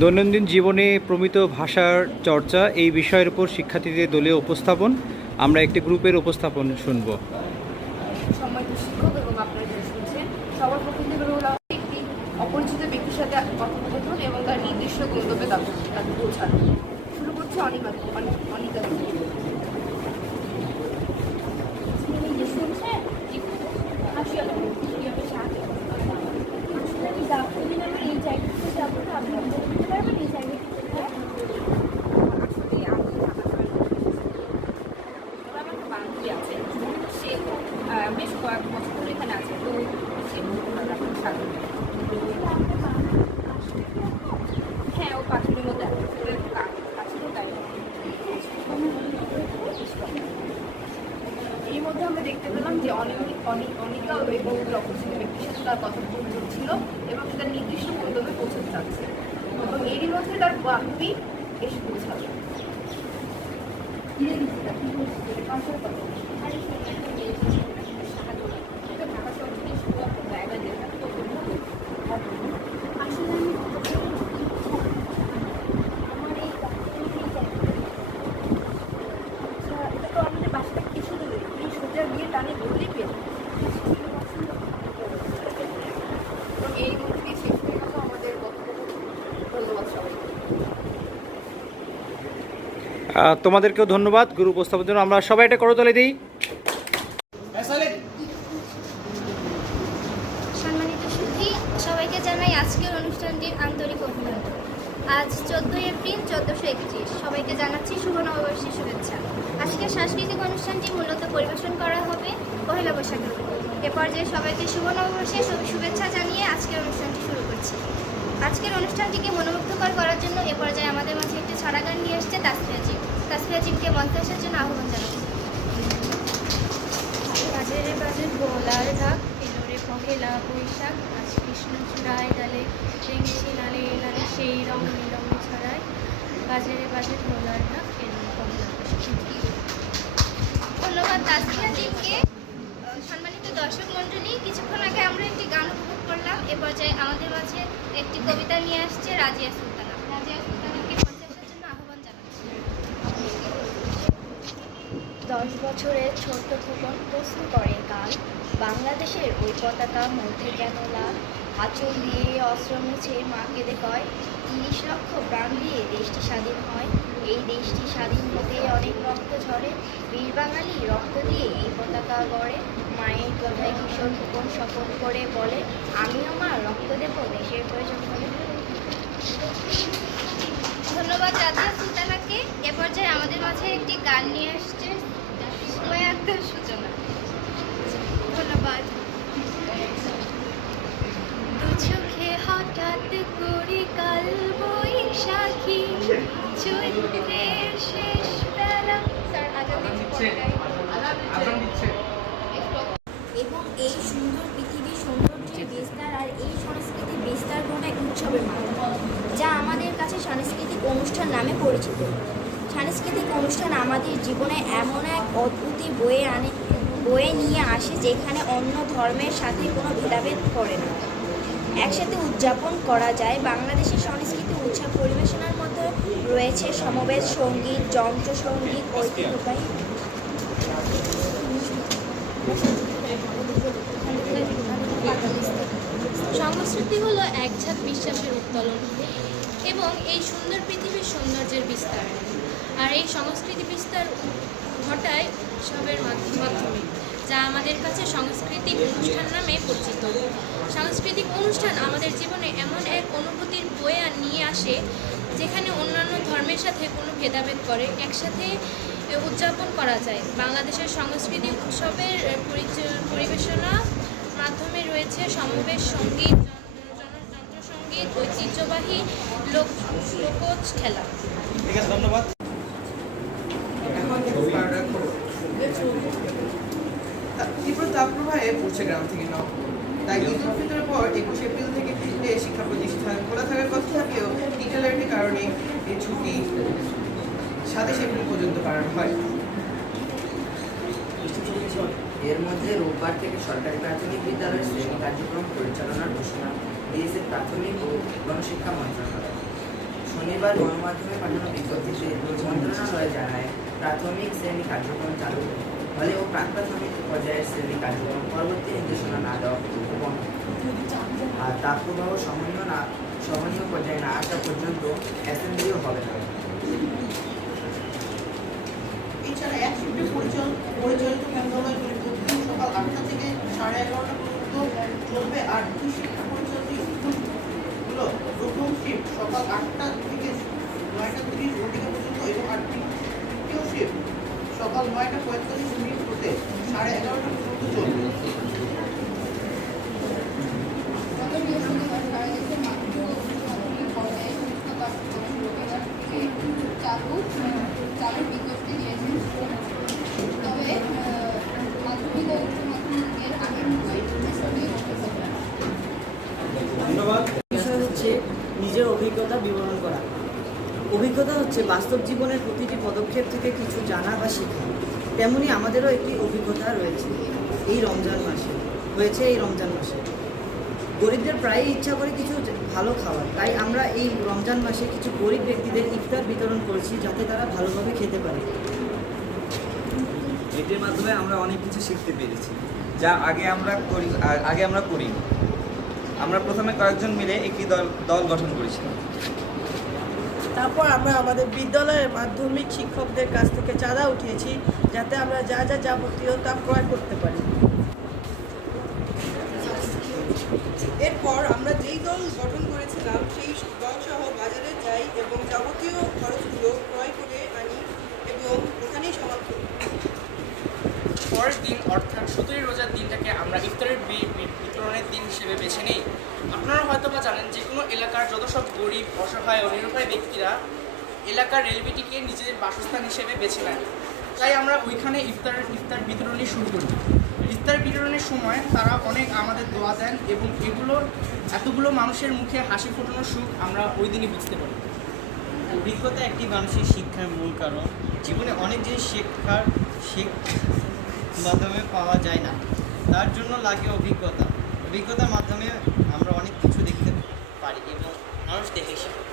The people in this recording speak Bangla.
দৈনন্দিন জীবনে প্রমিত ভাষার চর্চা এই বিষয়ের উপর শিক্ষার্থীদের দলীয় উপস্থাপন। আমরা একটি গ্রুপের উপস্থাপন শুনব থেকে। আসলে আমি যাব দিন আমি এই জায়গাতে যাব না আপনি আমাকে বলতে পারবেন এই জায়গাটা কোথায় আসলে আমি ঢাকা শহরে ওরা আমার একটা বান্ধবী আছে সে আহ, বেশ কয়েক বছর ধরে এখানে আছে তো সে আপনার সাথে হ্যাঁ ও পাঁচমির মধ্যে আছে ওর কা- কাছেও তাই এর মধ্যে আমরা দেখতে পেলাম যে অনিয়মিত অনি- অনিকা এবং অপরিচিত তার কথা ছিল এবং সেটা নির্দিষ্ট গন্তব্যে পৌঁছতে চাচ্ছে। এবং এরই মধ্যে তার বাহবি এসে পৌঁছালো ধীরে ধীরে তার কি বলছে পাশের কথা সাহায্য করে। এটা ঢাকা শহর থেকে শুধু একটা জায়গা যেটা আসলে আমি আমার এই আচ্ছা এটা তো আমাদের বাসা থেকে কিছু দূরে এই সোজা গিয়ে টানে বললেই পেয়ে যাবে। এবং এই মধ্যে শেষ হয়ে গেল আমাদের বক্তব্য ধন্যবাদ সবাইকে আহ, তোমাদেরকেও ধন্যবাদ। গুরু উপস্থাপনের জন্য আমরা সবাই এটা করতলে দিই। সম্মানিত সুধী, সবাইকে জানাই আজকের অনুষ্ঠানটির আন্তরিক অভিনন্দন। আজ চোদ্দোই এপ্রিল, চোদ্দোশো একত্রিশ। সবাইকে জানাচ্ছি শুভ নববর্ষের শুভেচ্ছা। আজকের সাংস্কৃতিক অনুষ্ঠানটি মূলত পরিবেশন করা হবে পহেলা বৈশাখের এ পর্যায়ে সবাইকে শুভ নববর্ষের শুভেচ্ছা জানিয়ে আজকের অনুষ্ঠানটি শুরু করছি। আজকের অনুষ্ঠানটিকে মনোমুগ্ধকর করার জন্য এ পর্যায়ে আমাদের মাঝে একটি ছড়া গান নিয়ে এসেছে তাসফিয়া জিম তাসফিয়া জিমকে মঞ্চে আসার জন্য আহ্বান জানাচ্ছি বাজের ঢাক এলোরে পহেলা বৈশাখ আজ কৃষ্ণ চূড়ায় ডালে রেঙেছি লালে লালে সেই রং নিলম ছড়ায়। বাজের বাজের ভোলার ঢাক এলোরে পহেলা ধন্যবাদ সম্মানিত দর্শক মণ্ডলী কিছুক্ষণ আগে আমরা একটি গান উপভোগ করলাম। এ পর্যায়ে আমাদের মাঝে একটি কবিতা নিয়ে আসছে রাজিয়া সুলতানা। রাজিয়া সুলতানাকে মঞ্চে আসার জন্য আহ্বান জানাচ্ছি। দশ বছরের ছোট্ট খোকন প্রশ্ন করে কাল। বাংলাদেশের ওই পতাকা মধ্যে কেন লাল? আঁচল দিয়ে অস্ত্র মুছে মা কেঁদে কয় তিরিশ লক্ষ প্রাণ দিয়ে দেশটি স্বাধীন হয়। এই দেশটি স্বাধীন হতে অনেক রক্ত ঝরে। বীর বাঙালি রক্ত দিয়ে এই পতাকা গড়ে। মায়ের কথায় কিশোর খোকন স্বপন করে বলে আমিও মা রক্ত দেব দেশের প্রয়োজন হলে ধন্যবাদ রাজিয়া সুলতানাকে এ পর্যায়ে আমাদের মাঝে একটি গান নিয়ে আসছে। সময় আক্তার সূচনা। ধন্যবাদ। চৈত্রের শেষ বেলা। স্যার আজাদ এবং এই সুন্দর পৃথিবীর সৌন্দর্যের বিস্তার আর এই সংস্কৃতির বিস্তার ঘটায় উৎসবের মাধ্যমে যা আমাদের কাছে সাংস্কৃতিক অনুষ্ঠান নামে পরিচিত। সাংস্কৃতিক অনুষ্ঠান আমাদের জীবনে এমন এক অদ্ভুতি বয়ে আনে বয়ে নিয়ে আসে যেখানে অন্য ধর্মের সাথে কোনো ভেদাভেদ করে না। একসাথে উদযাপন করা যায়। বাংলাদেশের সংস্কৃতি উৎসব পরিবেশনার মধ্যে রয়েছে সমবেত সংগীত যন্ত্র সংগীত ঐতিহ্যবাহী। সংস্কৃতি হলো একঝাঁক বিশ্বাসের উত্তোলন এবং এই সুন্দর পৃথিবীর সৌন্দর্যের বিস্তার। আর এই সংস্কৃতি বিস্তার ঘটায় উৎসবের মাধ্য- মাধ্যমে, যা আমাদের কাছে সাংস্কৃতিক অনুষ্ঠান নামে পরিচিত। সাংস্কৃতিক অনুষ্ঠান আমাদের জীবনে এমন এক অনুভূতির বয়ে নিয়ে আসে যেখানে অন্যান্য ধর্মের সাথে কোনো ভেদাভেদ করে একসাথে উদযাপন করা যায়। বাংলাদেশের সাংস্কৃতিক উৎসবের পরিচ- পরিবেশনা মাধ্যমে রয়েছে সমাবেশ সংগীত যন্ত্রসঙ্গীত ঐতিহ্যবাহী লোক লোকজ খেলা। ধন্যবাদ। তীব্র তাপপ্রবাহে পড়ছে গ্রাম থেকে নব। তাই ঈদ উল ফিতরের পর একুশে এপ্রিল থেকে শিক্ষা ছুটি সাতাশ এপ্রিল পর্যন্ত বাড়ানো হয়। এর মধ্যে রোববার থেকে সরকারি প্রাথমিক বিদ্যালয়ের শ্রেণি কার্যক্রম পরিচালনার ঘোষণা দিয়েছে প্রাথমিক ও গণশিক্ষা মন্ত্রণালয়। শনিবার গণমাধ্যমে পাঠানো বিজ্ঞপ্তিতে মন্ত্রণালয় জানায়, প্রাথমিক শ্রেণি কার্যক্রম চালু হলেও প্রাক প্রাথমিক পর্যায়ের শ্রেণি কার্যক্রম পরবর্তী নির্দেশনা না দেওয়া এবং তাপপ্রবাহ সহনীয় না সহনীয় পর্যায়ে না আসা পর্যন্ত অ্যাসেম্বলিও হবে না। এছাড়া এক শিফটে পরিচাল- পরিচালিত প্রতিদিন সকাল আটটা থেকে সাড়ে এগারোটা পর্যন্ত চলবে আর দুই শিফটে পরিচালিত স্কুলগুলো প্রথম শিফট সকাল আটটা থেকে নয়টা তিরিশ ঘটিকা পর্যন্ত এবং আর শিফট সকাল নয়টা পঁয়তাল্লিশ মিনিট হতে সাড়ে এগারোটা পর্যন্ত চলবে গত বৃহস্পতিবার সারা দেশে মাধ্যমিক ও উচ্চ মাধ্যমিক পর্যায়ে শিক্ষা কার্যক্রম রবিবার থেকে চালু চালুর বিজ্ঞপ্তি দিয়েছেন তবে আহ, মাধ্যমিক ও উচ্চ মাধ্যমিকের আগের মতোই ছবি উপস্থাপনা বিষয় হচ্ছে নিজের অভিজ্ঞতা বিবরণ করা অভিজ্ঞতা হচ্ছে বাস্তব জীবনের প্রতিটি পদক্ষেপ থেকে কিছু জানা বা শেখা। তেমনি আমাদেরও একটি অভিজ্ঞতা রয়েছে এই রমজান মাসে, হয়েছে এই রমজান মাসে। গরিবদের প্রায়ই ইচ্ছা করে কিছু ভালো খাওয়ার। তাই আমরা এই রমজান মাসে কিছু গরিব ব্যক্তিদের ইফতার বিতরণ করেছি যাতে তারা ভালোভাবে খেতে পারে। এটির মাধ্যমে আমরা অনেক কিছু শিখতে পেরেছি, যা আগে আমরা করি, আগে আমরা করি আমরা প্রথমে কয়েকজন মিলে একটি দল দল গঠন করেছিলাম। তারপর আমরা আমাদের বিদ্যালয়ের মাধ্যমিক শিক্ষকদের কাছ থেকে চাঁদা উঠিয়েছি যাতে আমরা যা যা যাবতীয় তা ক্রয় করতে পারি। এরপর আমরা যেই দল গঠন করেছিলাম, সেই দল সহ বাজারে যাই এবং যাবতীয় খরচগুলো ক্রয় করে আনি এবং ওখানেই সমাপ্ত করি। পরের দিন, অর্থাৎ সতেরোই রোজার দিনটাকে আমরা ইফতারের বিতরণের দিন হিসেবে বেছে নিই। আপনারা হয়তো বা জানেন যে কোনো এলাকার যত সব গরিব, অসহায় ও ব্যক্তিরা এলাকার রেলওয়েটিকে নিজেদের বাসস্থান হিসেবে বেছে নেয়। তাই আমরা ওইখানে ইফতার ইফতার বিতরণী শুরু করি। ইফতার বিতরণের সময় তারা অনেক আমাদের দোয়া দেন এবং এগুলো, এতগুলো মানুষের মুখে হাসি ফোটানোর সুখ আমরা ওই দিনই বুঝতে পারি। অভিজ্ঞতা একটি মানুষের শিক্ষার মূল কারণ। জীবনে অনেক জিনিস শেখার, শেখ মাধ্যমে পাওয়া যায় না। তার জন্য লাগে অভিজ্ঞতা। অভিজ্ঞতার মাধ্যমে আমরা অনেক কিছু দেখতে পারি এবং মানুষ দেখে শিখি